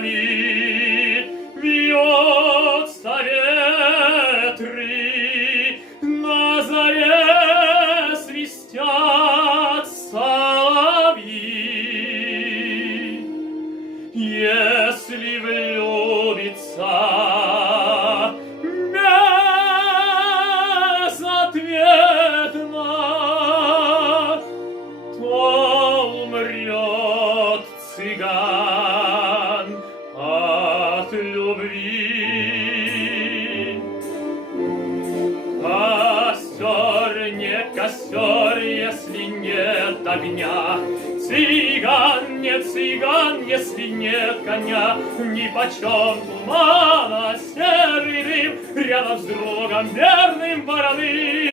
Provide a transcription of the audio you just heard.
ветрами, вьется ветры, на заре свистят соловьи. Если влюбится безответно, то умрет цыган от любви. Костер не костер, если нет огня. Цыган, если нет коня. Нипочем тумана серый дым, рядом с другом верным вороным.